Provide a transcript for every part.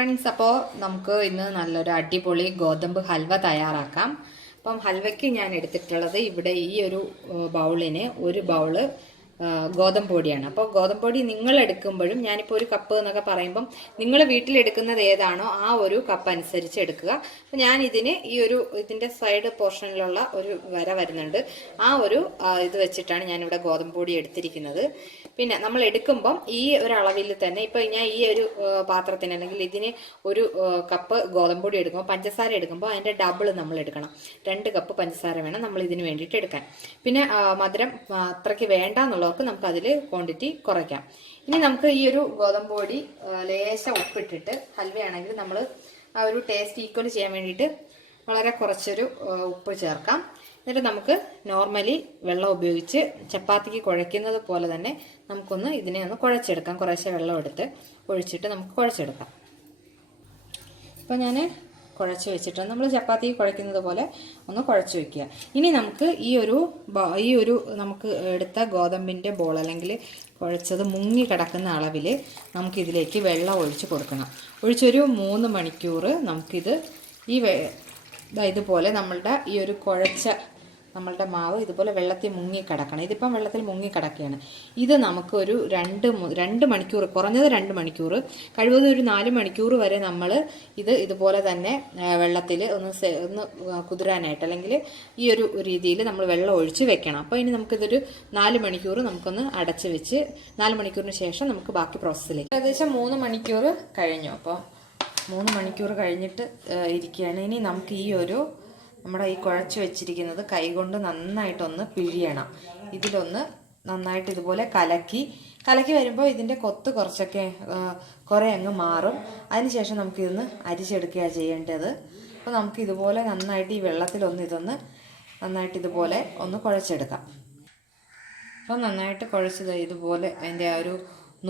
Friends, അപ്പോൾ നമുക്ക് ഇന്ന് നല്ലൊരു അടിപൊളി ഗോതമ്പ് ഹൽവ തയ്യാറാക്കാം. അപ്പം ഹൽവയ്ക്ക് ഞാൻ എടുത്തിട്ടുള്ളത് ഇവിടെ ഈ ഒരു ബൗളിന് ഒരു ബൗള് ഗോതമ്പ് പൊടിയാണ്. അപ്പോൾ ഗോതമ്പ് പൊടി നിങ്ങൾ എടുക്കുമ്പോഴും ഞാനിപ്പോൾ ഒരു കപ്പ് എന്നൊക്കെ പറയുമ്പം നിങ്ങൾ വീട്ടിലെടുക്കുന്നത് ഏതാണോ ആ ഒരു കപ്പ് അനുസരിച്ച് എടുക്കുക. അപ്പം ഞാൻ ഇതിൻ്റെ സൈഡ് പോർഷനിലുള്ള ഒരു വര വരുന്നുണ്ട്. ആ ഒരു ഇത് വെച്ചിട്ടാണ് ഞാനിവിടെ ഗോതമ്പ് പൊടി എടുത്തിരിക്കുന്നത്. പിന്നെ നമ്മൾ എടുക്കുമ്പം ഈ ഒരു അളവിൽ തന്നെ ഇപ്പം ഞാൻ ഈ ഒരു പാത്രത്തിന് അല്ലെങ്കിൽ ഇതിന് ഒരു കപ്പ് ഗോതമ്പ് പൊടി എടുക്കുമ്പോൾ പഞ്ചസാര എടുക്കുമ്പോൾ അതിൻ്റെ ഡബിൾ നമ്മൾ എടുക്കണം. 2 കപ്പ് പഞ്ചസാര വേണം നമ്മൾ ഇതിന് വേണ്ടിയിട്ട് എടുക്കാൻ. പിന്നെ മധുരം അത്രയ്ക്ക് വേണ്ട എന്നുള്ളവർക്ക് നമുക്ക് അതിൽ ക്വാണ്ടിറ്റി കുറയ്ക്കാം. ഇനി നമുക്ക് ഈ ഒരു ഗോതമ്പ് പൊടി ലേശം ഉപ്പിട്ടിട്ട് ഹൽവയാണെങ്കിൽ നമ്മൾ ആ ഒരു ടേസ്റ്റ് ഈക്വൽ ചെയ്യാൻ വേണ്ടിയിട്ട് വളരെ കുറച്ചൊരു ഉപ്പ് ചേർക്കാം. എന്നിട്ട് നമുക്ക് നോർമലി വെള്ളം ഉപയോഗിച്ച് ചപ്പാത്തിക്ക് കുഴയ്ക്കുന്നത് പോലെ തന്നെ നമുക്കൊന്ന് ഇതിനെ ഒന്ന് കുഴച്ചെടുക്കാം. കുറേശ്ശെ വെള്ളം എടുത്ത് ഒഴിച്ചിട്ട് നമുക്ക് കുഴച്ചെടുക്കാം. ഇപ്പോൾ ഞാൻ കുഴച്ച് വെച്ചിട്ട് നമ്മൾ ചപ്പാത്തി കുഴയ്ക്കുന്നത് പോലെ ഒന്ന് കുഴച്ച് വയ്ക്കുക. ഇനി നമുക്ക് ഈ ഒരു നമുക്ക് എടുത്ത ഗോതമ്പിൻ്റെ ബോൾ അല്ലെങ്കിൽ കുഴച്ചത് മുങ്ങി കിടക്കുന്ന അളവിൽ നമുക്കിതിലേക്ക് വെള്ളം ഒഴിച്ച് കൊടുക്കണം. ഒഴിച്ചൊരു 3 മണിക്കൂർ നമുക്കിത് ഇതുപോലെ നമ്മളുടെ ഈ ഒരു കുഴച്ച നമ്മളുടെ മാവ് ഇതുപോലെ വെള്ളത്തിൽ മുങ്ങിക്കിടക്കണം. ഇതിപ്പം വെള്ളത്തിൽ മുങ്ങിക്കിടക്കുകയാണ്. ഇത് നമുക്ക് ഒരു 2 മണിക്കൂർ, കുറഞ്ഞത് 2 മണിക്കൂർ, കഴിവതും ഒരു 4 മണിക്കൂർ വരെ നമ്മൾ ഇതുപോലെ തന്നെ വെള്ളത്തിൽ ഒന്ന് കുതിരാനായിട്ട് അല്ലെങ്കിൽ ഈ ഒരു രീതിയിൽ നമ്മൾ വെള്ളം ഒഴിച്ച് വെക്കണം. അപ്പോൾ ഇനി നമുക്കിതൊരു 4 മണിക്കൂർ നമുക്കൊന്ന് അടച്ച് വെച്ച് 4 മണിക്കൂറിന് ശേഷം നമുക്ക് ബാക്കി പ്രോസസ്സിലേക്ക്. ഏകദേശം 3 മണിക്കൂർ കഴിഞ്ഞു. അപ്പോൾ 3 മണിക്കൂർ കഴിഞ്ഞിട്ട് ഇരിക്കുകയാണ്. ഇനി നമുക്ക് നമ്മുടെ ഈ കുഴച്ച് വെച്ചിരിക്കുന്നത് കൈകൊണ്ട് നന്നായിട്ടൊന്ന് പിഴിയണം. ഇതിലൊന്ന് നന്നായിട്ട് ഇതുപോലെ കലക്കി വരുമ്പോൾ ഇതിൻ്റെ കൊത്ത് കുറേ അങ്ങ് മാറും. അതിനുശേഷം നമുക്കിതൊന്ന് അരിച്ചെടുക്കുകയാണ് ചെയ്യേണ്ടത്. അപ്പോൾ നമുക്ക് ഇതുപോലെ നന്നായിട്ട് ഈ വെള്ളത്തിലൊന്ന് നന്നായിട്ട് ഇതുപോലെ ഒന്ന് കുഴച്ചെടുക്കാം. അപ്പോൾ നന്നായിട്ട് കുഴച്ചത് ഇതുപോലെ അതിൻ്റെ ആ ഒരു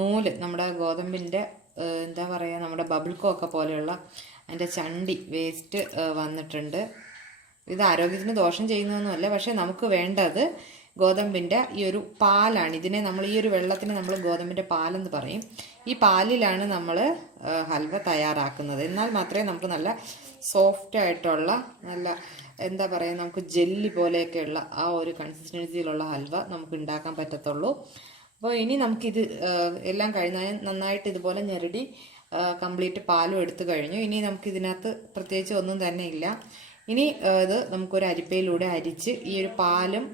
നൂല് നമ്മുടെ ഗോതമ്പിൻ്റെ എന്താ പറയുക, നമ്മുടെ ബബിൾക്കോ പോലെയുള്ള അതിൻ്റെ ചണ്ടി വേസ്റ്റ് വന്നിട്ടുണ്ട്. ഇത് ആരോഗ്യത്തിന് ദോഷം ചെയ്യുന്നതൊന്നുമല്ല, പക്ഷേ നമുക്ക് വേണ്ടത് ഗോതമ്പിൻ്റെ ഈ ഒരു പാലാണ്. ഈ ഒരു വെള്ളത്തിന് നമ്മൾ ഗോതമ്പിൻ്റെ പാലെന്ന് പറയും. ഈ പാലിലാണ് നമ്മൾ ഹൽവ തയ്യാറാക്കുന്നത്. എന്നാൽ മാത്രമേ നമുക്ക് നല്ല സോഫ്റ്റ് ആയിട്ടുള്ള നല്ല എന്താ പറയുക, നമുക്ക് ജെല്ലി പോലെയൊക്കെയുള്ള ആ ഒരു കൺസിസ്റ്റൻസിയിലുള്ള ഹൽവ നമുക്ക് ഉണ്ടാക്കാൻ പറ്റത്തുള്ളൂ. അപ്പോൾ ഇനി നമുക്കിത് എല്ലാം കഴിഞ്ഞാൽ നന്നായിട്ട് ഇതുപോലെ ഞെരടി കംപ്ലീറ്റ് പാലും എടുത്തു കഴിഞ്ഞു. ഇനി നമുക്കിതിനകത്ത് പ്രത്യേകിച്ച് ഒന്നും തന്നെ ഇല്ല. ഇനി ഇത് നമുക്കൊരു അരിപ്പയിലൂടെ അരിച്ച് ഈ ഒരു പാലും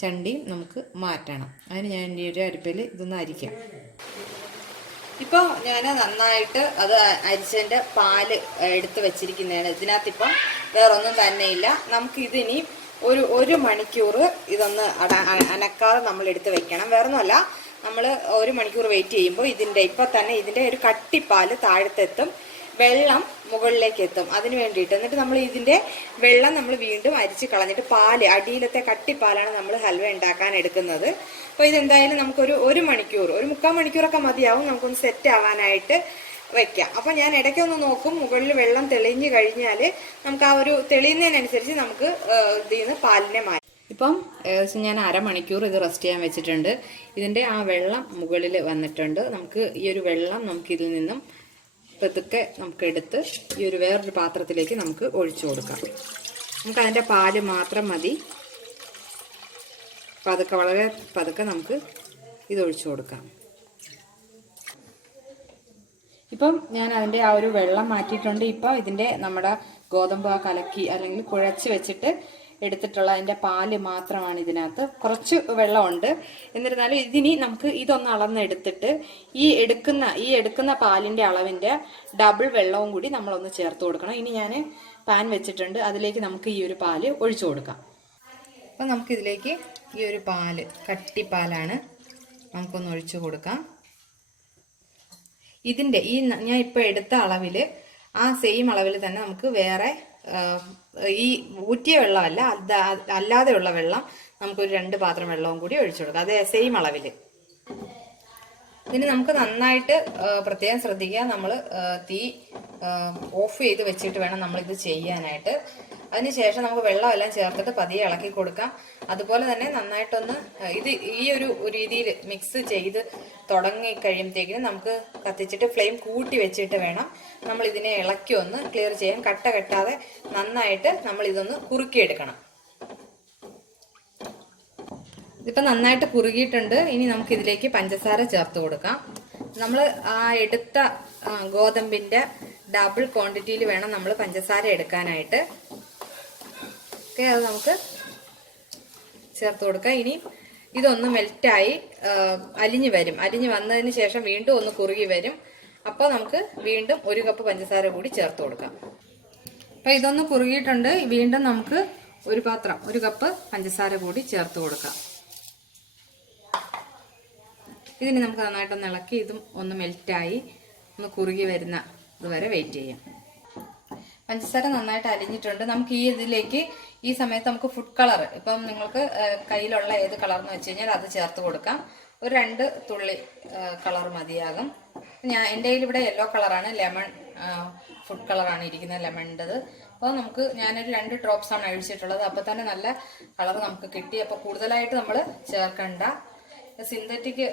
ചണ്ടിയും നമുക്ക് മാറ്റണം. അതിന് ഞാൻ ഈ ഒരു അരിപ്പയിൽ ഇതൊന്ന് അരിക്കാം. ഇപ്പോൾ ഞാൻ നന്നായിട്ട് അത് അരിച്ചതിൻ്റെ പാല് എടുത്ത് വെച്ചിരിക്കുന്നതാണ്. ഇതിനകത്തിപ്പം വേറൊന്നും തന്നെ ഇല്ല. നമുക്കിതിനി ഒരു മണിക്കൂർ ഇതൊന്ന് അനക്കാതെ നമ്മൾ എടുത്ത് വെക്കണം. വേറൊന്നുമല്ല, നമ്മൾ 1 മണിക്കൂർ വെയിറ്റ് ചെയ്യുമ്പോൾ ഇപ്പം തന്നെ ഇതിൻ്റെ ഒരു കട്ടിപ്പാല് താഴത്തെത്തും, വെള്ളം മുകളിലേക്ക് എത്തും. അതിന് വേണ്ടിയിട്ട് എന്നിട്ട് നമ്മൾ ഇതിൻ്റെ വെള്ളം നമ്മൾ വീണ്ടും അരിച്ച് കളഞ്ഞിട്ട് അടിയിലത്തെ കട്ടിപ്പാലാണ് നമ്മൾ ഹൽവ ഉണ്ടാക്കാൻ എടുക്കുന്നത്. അപ്പോൾ ഇതെന്തായാലും നമുക്കൊരു മണിക്കൂർ, ഒരു 3/4 മണിക്കൂറൊക്കെ മതിയാവും നമുക്കൊന്ന് സെറ്റ് ആവാനായിട്ട് വെക്കാം. അപ്പോൾ ഞാൻ ഇടയ്ക്കൊന്ന് നോക്കും, മുകളിൽ വെള്ളം തെളിഞ്ഞു കഴിഞ്ഞാൽ നമുക്ക് ആ ഒരു തെളിയുന്നതിനനുസരിച്ച് നമുക്ക് ഇതിൽ നിന്ന് പാലിനെ മാറ്റാം. ഇപ്പം ഏകദേശം ഞാൻ 1/2 മണിക്കൂർ ഇത് റെസ്റ്റ് ചെയ്യാൻ വെച്ചിട്ടുണ്ട്. ഇതിൻ്റെ ആ വെള്ളം മുകളിൽ വന്നിട്ടുണ്ട്. നമുക്ക് ഈ ഒരു വെള്ളം നമുക്കിതിൽ നിന്നും പതുക്കെ നമുക്കെടുത്ത് ഈ ഒരു വേറൊരു പാത്രത്തിലേക്ക് നമുക്ക് ഒഴിച്ചു കൊടുക്കാം. നമുക്ക് അതിൻ്റെ പാല് മാത്രം മതി. വളരെ പതുക്കെ നമുക്ക് ഇത് ഒഴിച്ചു കൊടുക്കാം. ഇപ്പം ഞാൻ അതിൻ്റെ ആ ഒരു വെള്ളം മാറ്റിയിട്ടുണ്ട്. ഇപ്പോൾ ഇതിൻ്റെ നമ്മുടെ ഗോതമ്പ് കലക്കി അല്ലെങ്കിൽ കുഴച്ച് വെച്ചിട്ട് എടുത്തിട്ടുള്ള അതിൻ്റെ പാല് മാത്രമാണ് ഇതിനകത്ത്. കുറച്ച് വെള്ളമുണ്ട്. എന്നിരുന്നാലും ഇതിനി നമുക്ക് ഇതൊന്ന് അളന്നെടുത്തിട്ട് ഈ എടുക്കുന്ന പാലിൻ്റെ അളവിൻ്റെ ഡബിൾ വെള്ളവും കൂടി നമ്മളൊന്ന് ചേർത്ത് കൊടുക്കണം. ഇനി ഞാൻ പാൻ വെച്ചിട്ടുണ്ട്, അതിലേക്ക് നമുക്ക് ഈ ഒരു പാല് ഒഴിച്ചു കൊടുക്കാം. അപ്പം നമുക്കിതിലേക്ക് ഈ ഒരു പാല്, കട്ടിപ്പാലാണ്, നമുക്കൊന്ന് ഒഴിച്ചു കൊടുക്കാം. ഇതിൻ്റെ ഞാൻ ഇപ്പോൾ എടുത്ത അളവിൽ ആ സെയിം അളവിൽ തന്നെ നമുക്ക് വേറെ ഈ ഊറ്റിയ വെള്ളമല്ല, അല്ലാതെയുള്ള വെള്ളം നമുക്കൊരു 2 പാത്രം വെള്ളവും കൂടി ഒഴിച്ചു കൊടുക്കാം. അതേ സെയിം അളവിൽ. ഇതിന് നമുക്ക് നന്നായിട്ട് പ്രത്യേകം ശ്രദ്ധിക്കുക, നമ്മൾ തീ ഓഫ് ചെയ്ത് വെച്ചിട്ട് വേണം നമ്മളിത് ചെയ്യാനായിട്ട്. അതിനുശേഷം നമുക്ക് വെള്ളമെല്ലാം ചേർത്തിട്ട് പതിയെ ഇളക്കി കൊടുക്കാം. അതുപോലെ തന്നെ നന്നായിട്ടൊന്ന് ഇത് ഈ ഒരു രീതിയിൽ മിക്സ് ചെയ്ത് തുടങ്ങി കഴിയുമ്പോഴത്തേക്കിനും നമുക്ക് കത്തിച്ചിട്ട് ഫ്ലെയിം കൂട്ടി വെച്ചിട്ട് വേണം നമ്മൾ ഇതിനെ ഇളക്കി ഒന്ന് ക്ലിയർ ചെയ്യാൻ. കട്ട കെട്ടാതെ നന്നായിട്ട് നമ്മൾ ഇതൊന്ന് കുറുക്കിയെടുക്കണം. ഇതിപ്പോൾ നന്നായിട്ട് കുറുകിയിട്ടുണ്ട്. ഇനി നമുക്ക് ഇതിലേക്ക് പഞ്ചസാര ചേർത്ത് കൊടുക്കാം. നമ്മൾ ആ എടുത്ത ഗോതമ്പിൻ്റെ ഡബിൾ ക്വാണ്ടിറ്റിയിൽ വേണം നമ്മൾ പഞ്ചസാര എടുക്കാനായിട്ട്. ഓക്കെ, അത് നമുക്ക് ചേർത്ത് കൊടുക്കാം. ഇനി ഇതൊന്ന് മെൽറ്റായി അലിഞ്ഞു വരും. അലിഞ്ഞു വന്നതിന് ശേഷം വീണ്ടും ഒന്ന് കുറുകി വരും. അപ്പോൾ നമുക്ക് വീണ്ടും 1 കപ്പ് പഞ്ചസാര കൂടി ചേർത്ത് കൊടുക്കാം. അപ്പോൾ ഇതൊന്ന് കുറുകിയിട്ടുണ്ട്. വീണ്ടും നമുക്ക് 1 കപ്പ് പഞ്ചസാര കൂടി ചേർത്ത് കൊടുക്കാം. ഇതിന് നമുക്ക് നന്നായിട്ടൊന്ന് ഇളക്കി ഇതും ഒന്ന് മെൽറ്റായി ഒന്ന് കുറുകി വരുന്ന ഇതുവരെ വെയിറ്റ് ചെയ്യാം. പഞ്ചസാര നന്നായിട്ട് അലിഞ്ഞിട്ടുണ്ട്. നമുക്ക് ഇതിലേക്ക് ഈ സമയത്ത് നമുക്ക് ഫുഡ് കളർ, ഇപ്പം നിങ്ങൾക്ക് കയ്യിലുള്ള ഏത് കളർന്ന് വെച്ച് കഴിഞ്ഞാൽ അത് ചേർത്ത് കൊടുക്കാം. ഒരു 2 തുള്ളി കളർ മതിയാകും. എൻ്റെ കയ്യിൽ ഇവിടെ യെല്ലോ കളറാണ്, ലെമൺ ഫുഡ് കളറാണ് ഇരിക്കുന്നത്, ലെമണിൻ്റെത്. അപ്പോൾ ഞാനൊരു 2 ഡ്രോപ്സാണ് ഒഴിച്ചിട്ടുള്ളത്. അപ്പോൾ തന്നെ നല്ല കളർ നമുക്ക് കിട്ടി. അപ്പോൾ കൂടുതലായിട്ട് നമ്മൾ ചേർക്കണ്ട. സിന്തറ്റിക്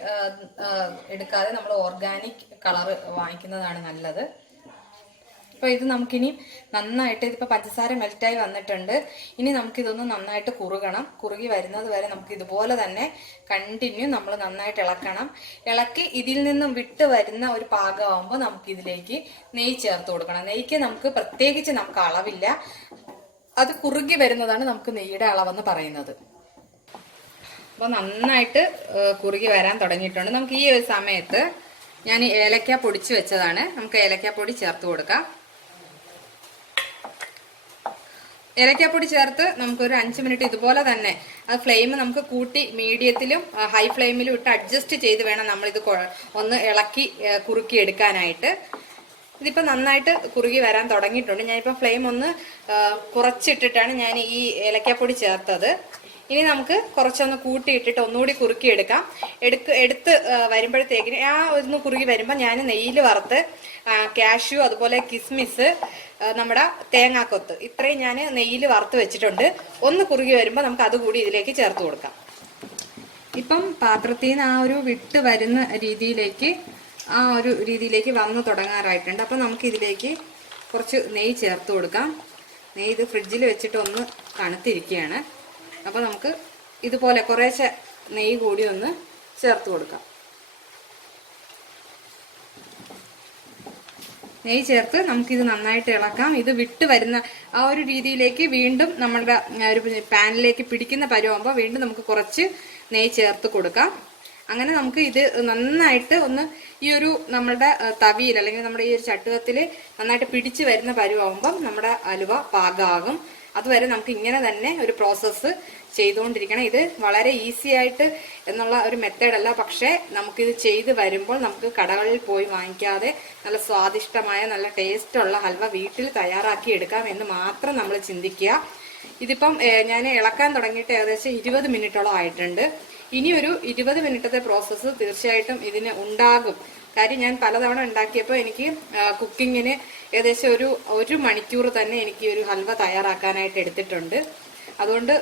എടുക്കാതെ നമ്മൾ ഓർഗാനിക് കളർ വാങ്ങിക്കുന്നതാണ് നല്ലത്. അപ്പോൾ ഇത് നമുക്കിനി നന്നായിട്ട്, ഇതിപ്പോൾ പഞ്ചസാര മെൽറ്റായി വന്നിട്ടുണ്ട്. ഇനി നമുക്കിതൊന്ന് നന്നായിട്ട് കുറുകണം. കുറുകി വരുന്നത് വരെ നമുക്ക് ഇതുപോലെ തന്നെ കണ്ടിന്യൂ നമ്മൾ നന്നായിട്ട് ഇളക്കണം. ഇളക്കി ഇതിൽ നിന്നും വിട്ട് വരുന്ന ഒരു പാകമാകുമ്പോൾ നമുക്കിതിലേക്ക് നെയ്യ് ചേർത്ത് കൊടുക്കണം. നെയ്യ്ക്ക് നമുക്ക് പ്രത്യേകിച്ച് നമുക്ക് അളവില്ല, അത് കുറുകി വരുന്നതാണ് നമുക്ക് നെയ്യുടെ അളവെന്ന് പറയുന്നത്. അപ്പോൾ നന്നായിട്ട് കുറുകി വരാൻ തുടങ്ങിയിട്ടുണ്ട്. നമുക്ക് ഈ ഒരു സമയത്ത് ഞാൻ ഏലക്ക പൊടിച്ച് വെച്ചതാണ്, നമുക്ക് ഏലക്കാപ്പൊടി ചേർത്ത് കൊടുക്കാം. ഏലക്കാപ്പൊടി ചേർത്ത് നമുക്കൊരു 5 മിനിറ്റ് ഇതുപോലെ തന്നെ അത് ഫ്ലെയിം നമുക്ക് കൂട്ടി മീഡിയത്തിലും ഹൈ ഫ്ലെയിമിലും ഇട്ട് അഡ്ജസ്റ്റ് ചെയ്ത് വേണം നമ്മളിത് ഒന്ന് ഇളക്കി കുറുക്കി എടുക്കാനായിട്ട്. ഇതിപ്പോൾ നന്നായിട്ട് കുറുകി വരാൻ തുടങ്ങിയിട്ടുണ്ട്. ഞാനിപ്പോൾ ഫ്ലെയിം ഒന്ന് കുറച്ചിട്ടിട്ടാണ് ഞാൻ ഈ ഏലക്കാപ്പൊടി ചേർത്തത്. ഇനി നമുക്ക് കുറച്ചൊന്ന് കൂട്ടിയിട്ടിട്ട് ഒന്നുകൂടി കുറുക്കിയെടുക്കാം. എടുത്ത് വരുമ്പോഴത്തേക്കിന് ഒന്ന് കുറുകി വരുമ്പോൾ ഞാൻ നെയ്യിൽ വറുത്ത് കാഷ്യൂ, അതുപോലെ കിസ്മിസ്, നമ്മുടെ തേങ്ങാക്കൊത്ത്, ഇത്രയും ഞാൻ നെയ്യിൽ വറുത്ത് വെച്ചിട്ടുണ്ട്. ഒന്ന് കുറുകി വരുമ്പോൾ നമുക്ക് അതുകൂടി ഇതിലേക്ക് ചേർത്ത് കൊടുക്കാം. ഇപ്പം പാത്രത്തിൽ നിന്ന് ആ ഒരു വിട്ട് വരുന്ന രീതിയിലേക്ക് വന്ന് തുടങ്ങാറായിട്ടുണ്ട്. അപ്പം നമുക്ക് ഇതിലേക്ക് കുറച്ച് നെയ്യ് ചേർത്ത് കൊടുക്കാം. നെയ്യ് ഇത് ഫ്രിഡ്ജിൽ വെച്ചിട്ട് ഒന്ന് തണുത്തിരിക്കുകയാണ്. അപ്പോൾ നമുക്ക് ഇതുപോലെ കുറേശ്ശെ നെയ്യ് കൂടി ഒന്ന് ചേർത്ത് കൊടുക്കാം. നെയ്യ് ചേർത്ത് നമുക്കിത് നന്നായിട്ട് ഇളക്കാം. ഇത് വിട്ട് വരുന്ന ആ ഒരു രീതിയിലേക്ക് വീണ്ടും നമ്മളുടെ ഒരു പാനിലേക്ക് പിടിക്കുന്ന പരുവാകുമ്പോൾ വീണ്ടും നമുക്ക് കുറച്ച് നെയ്യ് ചേർത്ത് കൊടുക്കാം. അങ്ങനെ നമുക്ക് ഇത് നന്നായിട്ട് ഒന്ന് ഈ ഒരു നമ്മളുടെ തവിയിൽ അല്ലെങ്കിൽ നമ്മുടെ ഈ ഒരു ചട്ടുകത്തിൽ നന്നായിട്ട് പിടിച്ച് വരുന്ന പരുവാകുമ്പം നമ്മുടെ അലുവ പാകമാകും. അതുവരെ നമുക്ക് ഇങ്ങനെ തന്നെ ഒരു പ്രോസസ്സ് ചെയ്തുകൊണ്ടിരിക്കണം. ഇത് വളരെ ഈസി ആയിട്ട് എന്നുള്ള ഒരു മെത്തേഡല്ല, പക്ഷേ നമുക്കിത് ചെയ്ത് വരുമ്പോൾ നമുക്ക് കടകളിൽ പോയി വാങ്ങിക്കാതെ നല്ല സ്വാദിഷ്ടമായ നല്ല ടേസ്റ്റുള്ള ഹൽവ വീട്ടിൽ തയ്യാറാക്കി എടുക്കാം എന്ന് മാത്രം നമ്മൾ ചിന്തിക്കുക. ഇതിപ്പം ഞാൻ ഇളക്കാൻ തുടങ്ങിയിട്ട് ഏകദേശം 20 മിനിറ്റോളം ആയിട്ടുണ്ട്. ഇനി ഒരു 20 മിനിറ്റത്തെ പ്രോസസ്സ് തീർച്ചയായിട്ടും ഇതിന് ഉണ്ടാകും. കാര്യം ഞാൻ പലതവണ ഉണ്ടാക്കിയപ്പോൾ എനിക്ക് കുക്കിങ്ങിന് ഏകദേശം ഒരു മണിക്കൂർ തന്നെ എനിക്ക് ഒരു ഹൽവ തയ്യാറാക്കാനായിട്ട് എടുത്തിട്ടുണ്ട്. അതുകൊണ്ട്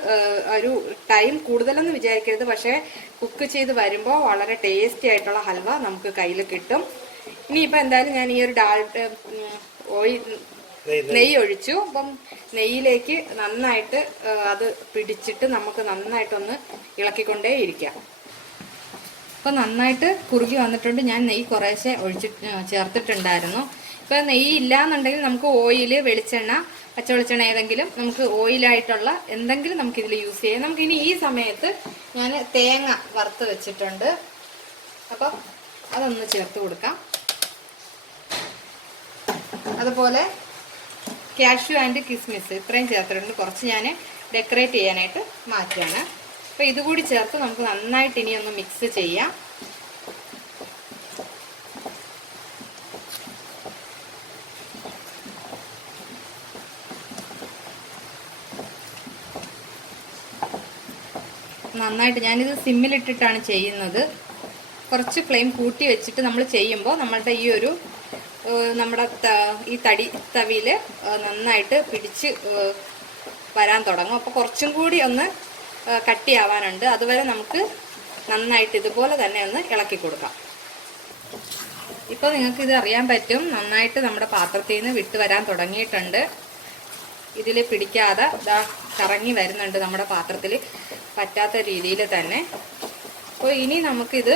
ഒരു ടൈം കൂടുതലെന്ന് വിചാരിക്കരുത്, പക്ഷേ കുക്ക് ചെയ്ത് വരുമ്പോൾ വളരെ ടേസ്റ്റി ആയിട്ടുള്ള ഹൽവ നമുക്ക് കയ്യിൽ കിട്ടും. ഇനിയിപ്പോൾ എന്തായാലും ഞാൻ ഈ ഒരു നെയ്യ് ഒഴിച്ചു. അപ്പം നെയ്യിലേക്ക് നന്നായിട്ട് അത് പിടിച്ചിട്ട് നമുക്ക് നന്നായിട്ടൊന്ന് ഇളക്കിക്കൊണ്ടേ ഇരിക്കാം. അപ്പോൾ നന്നായിട്ട് കുറുകി വന്നിട്ടുണ്ട്. ഞാൻ നെയ്യ് കുറേശ്ശെ ചേർത്തിട്ടുണ്ടായിരുന്നു. ഇപ്പോൾ നെയ്യ് ഇല്ലയെന്നുണ്ടെങ്കിൽ നമുക്ക് ഓയിൽ, വെളിച്ചെണ്ണ, പച്ച വെളിച്ചെണ്ണ ഏതെങ്കിലും നമുക്ക് ഓയിലായിട്ടുള്ള എന്തെങ്കിലും നമുക്കിതിൽ യൂസ് ചെയ്യാം. നമുക്കിനി ഈ സമയത്ത് ഞാൻ തേങ്ങ വറുത്ത് വെച്ചിട്ടുണ്ട്, അപ്പം അതൊന്ന് ചേർത്ത് കൊടുക്കാം. അതുപോലെ കാഷ്യൂ ആൻഡ് കിസ്മിസ് ഇത്രയും ചേർത്തിട്ടുണ്ട്. കുറച്ച് ഞാൻ ഡെക്കറേറ്റ് ചെയ്യാനായിട്ട് മാറ്റുകയാണ്. അപ്പോൾ ഇതുകൂടി ചേർത്ത് നമുക്ക് നന്നായിട്ട് ഇനി ഒന്ന് മിക്സ് ചെയ്യാം. നന്നായിട്ട് ഞാനിത് സിമ്മിലിട്ടിട്ടാണ് ചെയ്യുന്നത്. കുറച്ച് ഫ്ലെയിം കൂട്ടി വെച്ചിട്ട് നമ്മൾ ചെയ്യുമ്പോൾ നമ്മളുടെ ഈ ഒരു നമ്മുടെ ഈ തവിയിൽ നന്നായിട്ട് പിടിച്ച് വരാൻ തുടങ്ങും. അപ്പോൾ കുറച്ചും കൂടി ഒന്ന് കട്ടിയാവാനുണ്ട്. അതുവരെ നമുക്ക് നന്നായിട്ട് ഇതുപോലെ തന്നെ ഒന്ന് ഇളക്കി കൊടുക്കാം. ഇപ്പോൾ നിങ്ങൾക്ക് ഇത് അറിയാൻ പറ്റും, നന്നായിട്ട് നമ്മുടെ പാത്രത്തിൽ നിന്ന് വിട്ട് വരാൻ തുടങ്ങിയിട്ടുണ്ട്. ഇതിൽ പിടിക്കാതെ ഇതാ കറങ്ങി വരുന്നുണ്ട് നമ്മുടെ പാത്രത്തിൽ, പറ്റാത്ത രീതിയിൽ തന്നെ. അപ്പോൾ ഇനി നമുക്കിത്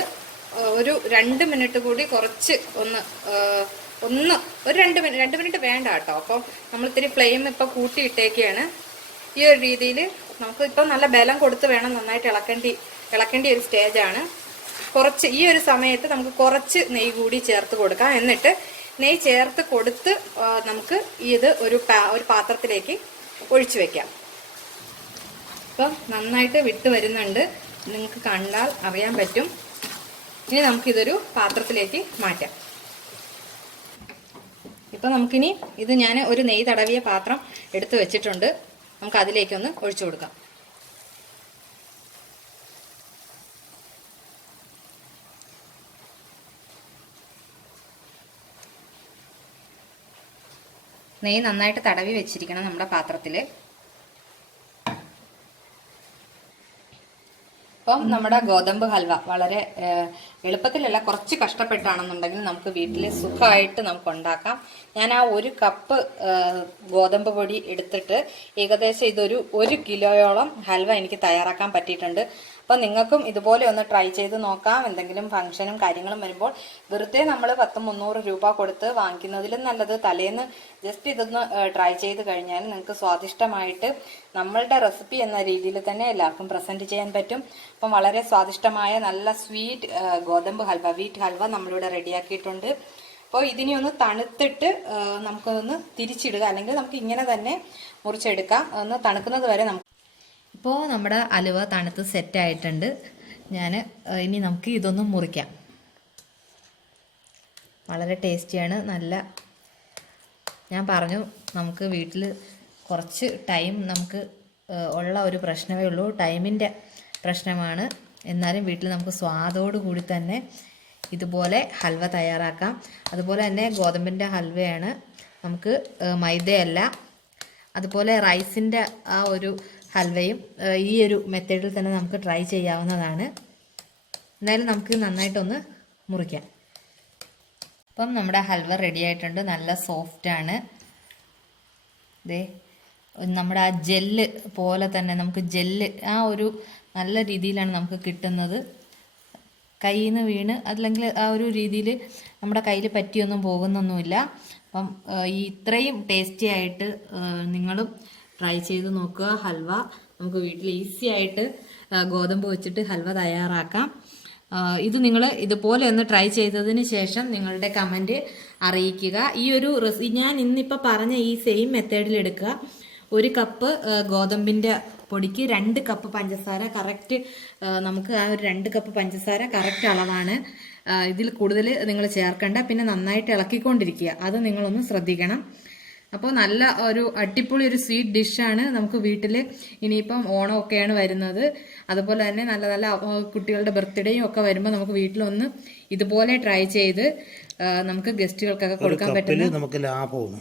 ഒരു 2 മിനിറ്റ് കൂടി കുറച്ച് ഒരു 2 മിനിറ്റ് വേണ്ട കേട്ടോ. അപ്പം നമ്മൾ ഇത്തിരി ഫ്ലെയിം ഇപ്പോൾ കൂട്ടിയിട്ടേക്കാണ്. ഈ ഒരു രീതിയിൽ നമുക്ക് ഇപ്പം നല്ല ബലം കൊടുത്ത് വേണം നന്നായിട്ട് ഇളക്കേണ്ട ഒരു സ്റ്റേജാണ്. കുറച്ച് ഈ ഒരു സമയത്ത് നമുക്ക് കുറച്ച് നെയ്യ് കൂടി ചേർത്ത് കൊടുക്കാം. എന്നിട്ട് നെയ്യ് ചേർത്ത് കൊടുത്ത് നമുക്ക് ഇത് ഒരു പാത്രത്തിലേക്ക് ഒഴിച്ചു വെക്കാം. ഇപ്പം നന്നായിട്ട് വിട്ട് വരുന്നുണ്ട്, നിങ്ങൾക്ക് കണ്ടാൽ അറിയാൻ പറ്റും. ഇനി നമുക്കിതൊരു പാത്രത്തിലേക്ക് മാറ്റാം. ഇപ്പം നമുക്കിനി ഇത് ഞാൻ ഒരു നെയ്യ് തടവിയ പാത്രം എടുത്ത് വെച്ചിട്ടുണ്ട്. നമുക്ക് അതിലേക്കൊന്ന് ഒഴിച്ചു കൊടുക്കാം. നെയ്യ് നന്നായിട്ട് തടവി വെച്ചിരിക്കണം നമ്മുടെ പാത്രത്തിൽ. അപ്പം നമ്മുടെ ഗോതമ്പ് ഹൽവ വളരെ എളുപ്പത്തിലല്ല, കുറച്ച് കഷ്ടപ്പെട്ടാണെന്നുണ്ടെങ്കിൽ നമുക്ക് വീട്ടിൽ സുഖമായിട്ട് നമുക്ക് ഉണ്ടാക്കാം. ഞാൻ ആ 1 കപ്പ് ഗോതമ്പ് പൊടി എടുത്തിട്ട് ഏകദേശം ഇതൊരു 1 കിലോയോളം ഹൽവ എനിക്ക് തയ്യാറാക്കാൻ പറ്റിയിട്ടുണ്ട്. അപ്പം നിങ്ങൾക്കും ഇതുപോലെ ഒന്ന് ട്രൈ ചെയ്ത് നോക്കാം. എന്തെങ്കിലും ഫംഗ്ഷനും കാര്യങ്ങളും വരുമ്പോൾ വെറുതെ നമ്മൾ 100-300 രൂപ കൊടുത്ത് വാങ്ങിക്കുന്നതിലും നല്ലത് തലേന്ന് ജസ്റ്റ് ഇതൊന്ന് ട്രൈ ചെയ്ത് കഴിഞ്ഞാൽ നിങ്ങൾക്ക് സ്വാദിഷ്ടമായിട്ട് നമ്മളുടെ റെസിപ്പി എന്ന രീതിയിൽ തന്നെ എല്ലാവർക്കും പ്രസന്റ് ചെയ്യാൻ പറ്റും. അപ്പം വളരെ സ്വാദിഷ്ടമായ നല്ല സ്വീറ്റ് ഗോതമ്പ് ഹൽവ, വീറ്റ് ഹൽവ നമ്മളിവിടെ റെഡിയാക്കിയിട്ടുണ്ട്. അപ്പോൾ ഇതിനെ ഒന്ന് തണുത്തിട്ട് നമുക്കൊന്ന് തിരിച്ചിടുക, അല്ലെങ്കിൽ നമുക്ക് ഇങ്ങനെ തന്നെ മുറിച്ചെടുക്കാം. ഒന്ന് തണുക്കുന്നത് വരെ നമുക്ക്. ഇപ്പോൾ നമ്മുടെ അലുവ തണുത്ത് സെറ്റായിട്ടുണ്ട്. ഇനി നമുക്ക് ഇതൊന്ന് മുറിക്കാം. വളരെ ടേസ്റ്റിയാണ്. ഞാൻ പറഞ്ഞു നമുക്ക് വീട്ടിൽ കുറച്ച് ടൈം നമുക്ക് ഉള്ള ഒരു പ്രശ്നമേ ഉള്ളൂ, ടൈമിൻ്റെ പ്രശ്നമാണ്. എന്നാലും വീട്ടിൽ നമുക്ക് സ്വാദോടു കൂടി തന്നെ ഇതുപോലെ ഹൽവ തയ്യാറാക്കാം. അതുപോലെ തന്നെ ഗോതമ്പിൻ്റെ ഹൽവയാണ്, നമുക്ക് മൈദയല്ല. അതുപോലെ റൈസിൻ്റെ ആ ഒരു ഹൽവയും ഈ ഒരു മെത്തേഡിൽ തന്നെ നമുക്ക് ട്രൈ ചെയ്യാവുന്നതാണ്. എന്തായാലും നമുക്ക് നന്നായിട്ടൊന്ന് മുറിക്കാം. അപ്പം നമ്മുടെ ഹൽവ റെഡി ആയിട്ടുണ്ട്. നല്ല സോഫ്റ്റാണ്. ദേ നമ്മുടെ ആ ജെല്ല് പോലെ തന്നെ നമുക്ക് ആ ഒരു നല്ല രീതിയിലാണ് നമുക്ക് കിട്ടുന്നത്. കയ്യിൽ നിന്ന് വീണ് അല്ലെങ്കിൽ ആ ഒരു രീതിയിൽ നമ്മുടെ കയ്യിൽ പറ്റിയൊന്നും പോകുന്നൊന്നുമില്ല. അപ്പം ഇത്രയും ടേസ്റ്റി ആയിട്ട് നിങ്ങളും ട്രൈ ചെയ്ത് നോക്കുക. ഹൽവ നമുക്ക് വീട്ടിൽ ഈസി ആയിട്ട് ഗോതമ്പ് വെച്ചിട്ട് ഹൽവ തയ്യാറാക്കാം. ഇത് നിങ്ങൾ ഇതുപോലെ ഒന്ന് ട്രൈ ചെയ്തതിന് ശേഷം നിങ്ങളുടെ കമൻറ്റ് അറിയിക്കുക. ഈ ഒരു ഞാൻ ഇന്നിപ്പോൾ പറഞ്ഞ ഈ സെയിം മെത്തേഡിൽ എടുക്കുക. 1 കപ്പ് ഗോതമ്പിൻ്റെ പൊടിക്ക് 2 കപ്പ് പഞ്ചസാര കറക്റ്റ്. നമുക്ക് ആ ഒരു 2 കപ്പ് പഞ്ചസാര കറക്റ്റ് അളവാണ്. ഇതിൽ കൂടുതൽ നിങ്ങൾ ചേർക്കണ്ട. പിന്നെ നന്നായിട്ട് ഇളക്കിക്കൊണ്ടിരിക്കുക, അത് നിങ്ങളൊന്ന് ശ്രദ്ധിക്കണം. അപ്പോൾ നല്ല ഒരു അടിപൊളി ഒരു സ്വീറ്റ് ഡിഷാണ്. നമുക്ക് വീട്ടിൽ ഇനിയിപ്പം ഓണമൊക്കെയാണ് വരുന്നത്, അതുപോലെ തന്നെ നല്ല നല്ല കുട്ടികളുടെ ബർത്ത്ഡേയും ഒക്കെ വരുമ്പോൾ നമുക്ക് വീട്ടിലൊന്ന് ഇതുപോലെ ട്രൈ ചെയ്ത് നമുക്ക് ഗസ്റ്റുകൾക്കൊക്കെ കൊടുക്കാൻ പറ്റുന്ന നമുക്ക് ലാഭമാണ്.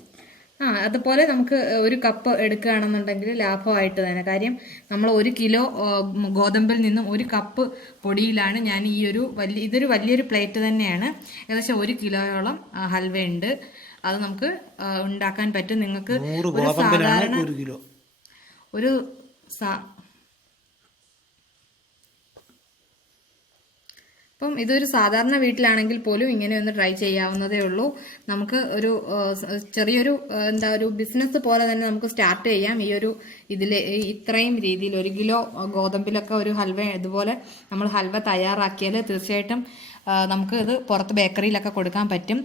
അതുപോലെ നമുക്ക് 1 കപ്പ് എടുക്കുകയാണെന്നുണ്ടെങ്കിൽ ലാഭമായിട്ട് തന്നെ. കാര്യം നമ്മൾ 1 കിലോ ഗോതമ്പിൽ നിന്നും 1 കപ്പ് പൊടിയിലാണ് ഞാൻ ഇതൊരു വലിയൊരു പ്ലേറ്റ് തന്നെയാണ്. ഏകദേശം 1 കിലോയോളം ഹൽവയുണ്ട്. അത് നമുക്ക് ഉണ്ടാക്കാൻ പറ്റും. നിങ്ങൾക്ക് ഒരു സാധാരണ അപ്പം ഇതൊരു സാധാരണ വീട്ടിലാണെങ്കിൽ പോലും ഇങ്ങനെ ഒന്ന് ട്രൈ ചെയ്യാവുന്നതേ ഉള്ളൂ. നമുക്ക് ഒരു ചെറിയൊരു ഒരു ബിസിനസ് പോലെ തന്നെ നമുക്ക് സ്റ്റാർട്ട് ചെയ്യാം. ഇത്രയും രീതിയിൽ 1 കിലോ ഗോതമ്പിലൊക്കെ ഒരു ഹൽവ ഇതുപോലെ നമ്മൾ ഹൽവ തയ്യാറാക്കിയാൽ തീർച്ചയായിട്ടും നമുക്ക് ഇത് പുറത്ത് ബേക്കറിയിലൊക്കെ കൊടുക്കാൻ പറ്റും.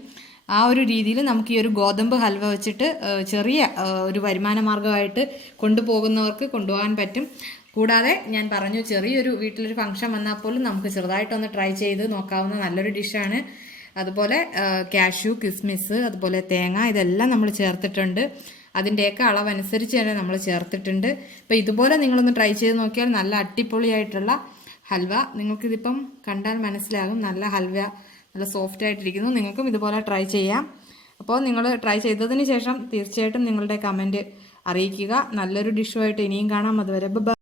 ആ ഒരു രീതിയിൽ നമുക്ക് ഈ ഒരു ഗോതമ്പ് ഹൽവ വെച്ചിട്ട് ചെറിയ ഒരു വരുമാന മാർഗമായിട്ട് കൊണ്ടുപോകുന്നവർക്ക് കൊണ്ടുപോകാൻ പറ്റും. കൂടാതെ ഞാൻ പറഞ്ഞു, ചെറിയൊരു വീട്ടിലൊരു ഫംഗ്ഷൻ വന്നാൽ പോലും നമുക്ക് ചെറുതായിട്ടൊന്ന് ട്രൈ ചെയ്ത് നോക്കാവുന്ന നല്ലൊരു ഡിഷാണ്. അതുപോലെ കാഷ്യൂ, കിസ്മിസ്, അതുപോലെ തേങ്ങ, ഇതെല്ലാം നമ്മൾ ചേർത്തിട്ടുണ്ട്. അതിൻ്റെയൊക്കെ അളവനുസരിച്ച് തന്നെ നമ്മൾ ചേർത്തിട്ടുണ്ട്. അപ്പോൾ ഇതുപോലെ നിങ്ങളൊന്ന് ട്രൈ ചെയ്ത് നോക്കിയാൽ നല്ല അടിപൊളിയായിട്ടുള്ള ഹൽവ. നിങ്ങൾക്കിതിപ്പം കണ്ടാൽ മനസ്സിലാകും, നല്ല ഹൽവ, നല്ല സോഫ്റ്റ് ആയിട്ടിരിക്കുന്നു. നിങ്ങൾക്കും ഇതുപോലെ ട്രൈ ചെയ്യാം. അപ്പോൾ നിങ്ങൾ ട്രൈ ചെയ്തതിന് ശേഷം തീർച്ചയായിട്ടും നിങ്ങളുടെ കമൻറ്റ് അറിയിക്കുക. നല്ലൊരു ഡിഷുമായിട്ട് ഇനിയും കാണാം. അതുവരെ ബൈ.